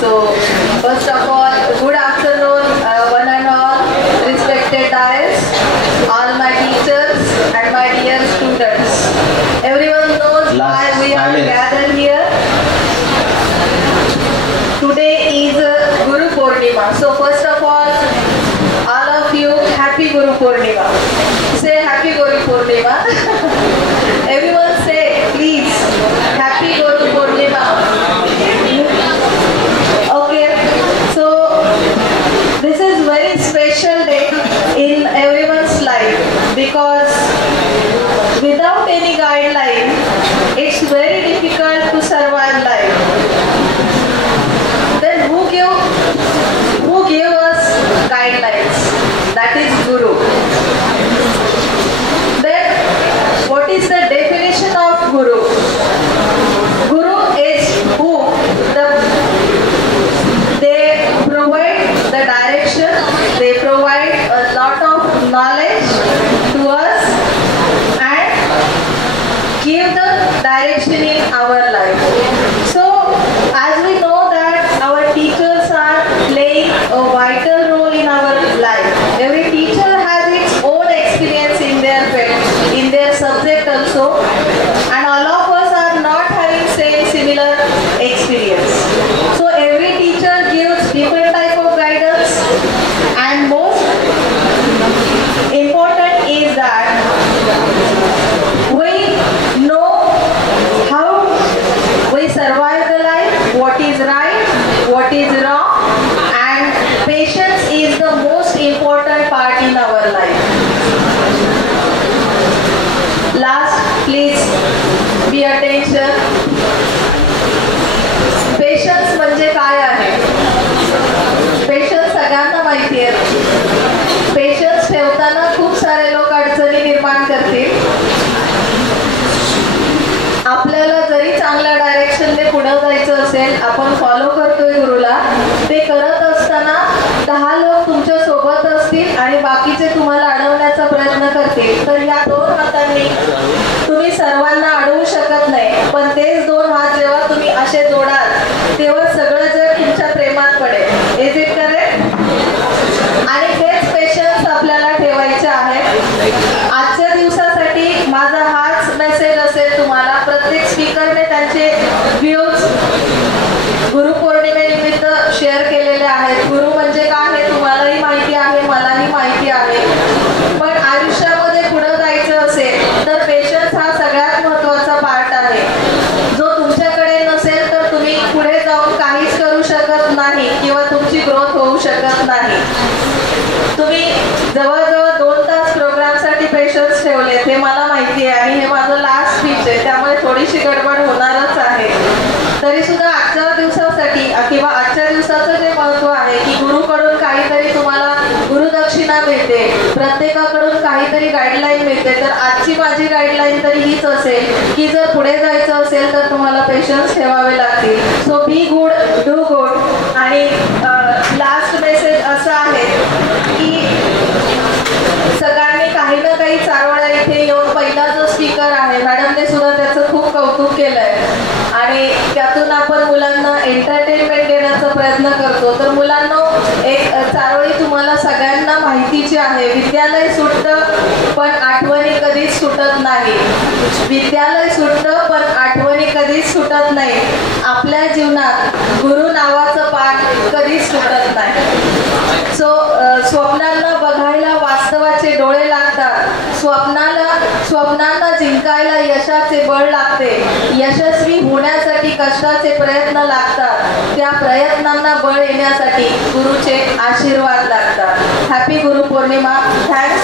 So, first of all, good afternoon, one and all, respected dais, all my teachers and my dear students. Everyone knows why we are gathered here. Today is Guru Purnima. So, first of all of you, happy Guru Purnima. Say happy Guru Purnima. Everyone say, please, happy Guru Purnima. Okay, so this is very special day in everyone's life because without any guideline, it's very difficult to survive life. Then who gave us guidelines? That is Guru. Then what is the definition of Guru? Guru is who they provide the direction, they provide a lot of knowledge to us and give the direction in our life. So as we know that our teachers are playing a vital role in our life. Every teacher has its own experience in their field, in their subject also, and all of us are not having similar experience. So every teacher gives different type of guidance, and most important is that we know how we survive the life, what is right, what is wrong, and patience is the most important part in our life. Last, please be attention. Patience म्हणजे काय आहे? Patience सगळ्यांना माहिती आहे. Patience ठेवताना खूप सारे लोक अडचणी निर्माण करतील. आपल्याला जरी चांगल्या डायरेक्शनने पुढे जायचं असेल, आपण फॉलो करतोय गुरुला, ते करत असताना 10 लोक तुमच्या सोबत असतील आणि बाकीचे तुम्हाला अडवण्याचा प्रयत्न करतील, तर या 2 हातांनी तुम्ही सर्वांना अडवू शकत नाही. पण तेच 2 हात जेव्हा तुम्ही असे जोडाल तेव्हा सगळं जग तुमच्या प्रेमात पडेल. Is it correct? आणि हेच पेशन्स आपल्याला ठेवायचे आहे. आजच्या दिवसासाठी माझा हाच मेसेज असेल तुम्हाला. प्रत्येक स्पीकरने त्यांचे व्ह्यूज गुरुपौर्णिमेनिमित्त शेअर केलेले आहेत. गुरु म्हणजे काय हे तुम्हालाही माहिती आहे, मलाही माहिती आहे. पण आयुष्यामध्ये पुढे जायचं असेल तर पेशन्स हा सगळ्यात महत्त्वाचा पार्ट आहे. जो तुमच्याकडे नसेल तर तुम्ही पुढे जाऊन काहीच करू शकत नाही किंवा तुमची ग्रोथ होऊ शकत नाही. तुम्ही जवळजवळ 2 तास प्रोग्रामसाठी पेशन्स ठेवले, हे मला माहिती आहे आणि हे माझं लास्ट स्पीच आहे, त्यामुळे थोडीशी गडबड होणारच आहे. तरी सुद्धा आजच्या दिवसासाठी किंवा आजच्या दिवसाचं जे महत्त्व आहे की गुरुकडून काहीतरी तुम्हाला गुरुदक्षिणा मिळते, प्रत्येकाकडून काहीतरी गाईडलाईन मिळते. तर आजची माझी गाईडलाईन तरी हीच असेल की जर पुढे जायचं असेल तर तुम्हाला पेशन्स ठेवावे लागतील. So be good, do good. आणि लास्ट मेसेज असं आहे की सगळ्यांनी काही ना काही चारोळ्या इथे येऊन, पहिला जो स्पीकर आहे मॅडमने सुद्धा त्याचं खूप कौतुक केलंय आणि त्यातून आपण मुलांना एंटरटेनमेंट देण्याचा प्रयत्न करतो. तर मुलांना एक चारोळी तुम्हाला सगळ्यांना माहितीची आहे. विद्यालय सुटतं पण आठवणी कधीच सुटत नाही. विद्यालय सुटतं पण आठवणी कधीच सुटत नाही. आपल्या जीवनात गुरु नावाचं पान कधीच सुटत नाही. सो स्वप्नांना बघायला वास्तवाचे डोळे लागतात. स्वप्नांना जिंकायला यशाचे बळ लागते. यशस्वी होण्यासाठी कष्टाचे प्रयत्न लागतात. त्या प्रयत्नांना बळ येण्यासाठी गुरुचे आशीर्वाद लागतात. हॅपी गुरु पौर्णिमा. थँक्स.